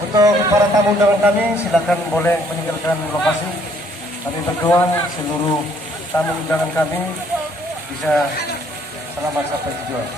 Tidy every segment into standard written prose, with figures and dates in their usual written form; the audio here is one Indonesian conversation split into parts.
Untuk para tamu undangan kami, silakan boleh meninggalkan lokasi. Kami berdoa seluruh tamu undangan kami bisa selamat sampai tujuan.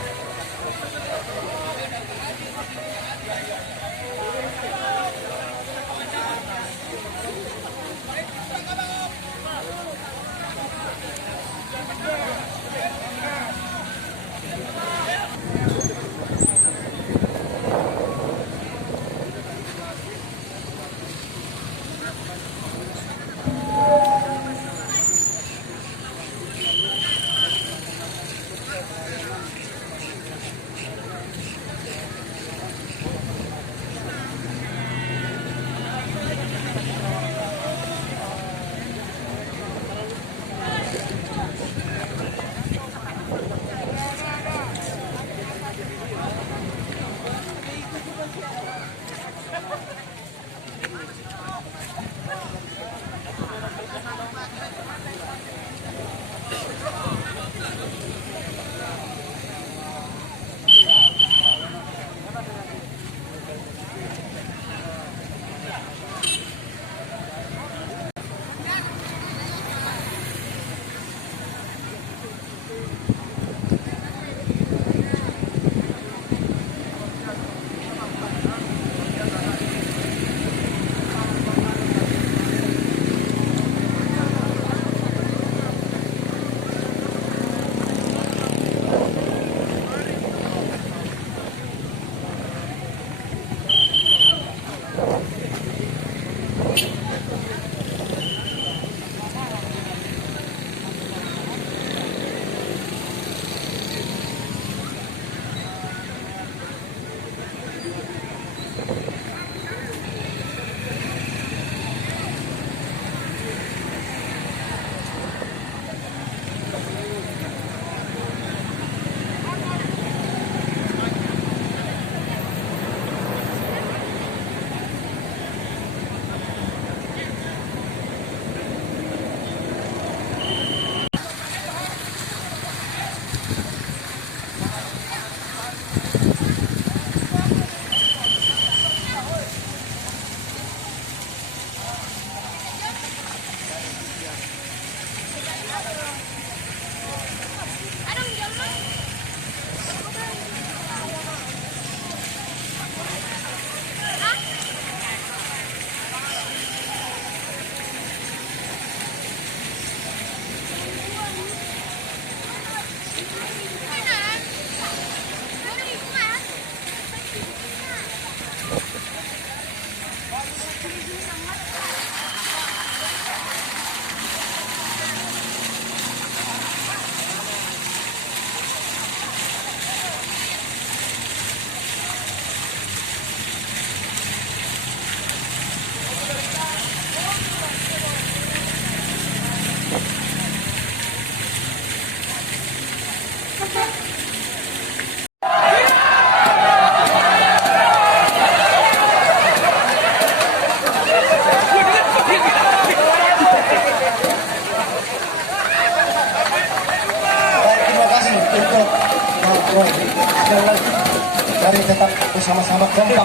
Mari tetap bersama-sama kompak,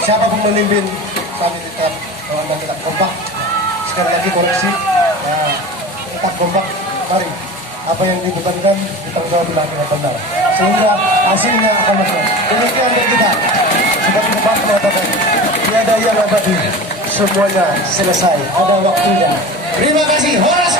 siapapun memimpin kami tetap kompak. Sekali lagi koreksi, ya, tetap kompak. Mari apa yang dibebankan ditanggung jawab dengan benar, sehingga hasilnya akan benar. Demikian dari kita. Seperti Bapak mengatakan, tiada yang abadi, semuanya selesai. Ada waktunya. Terima kasih. Horas.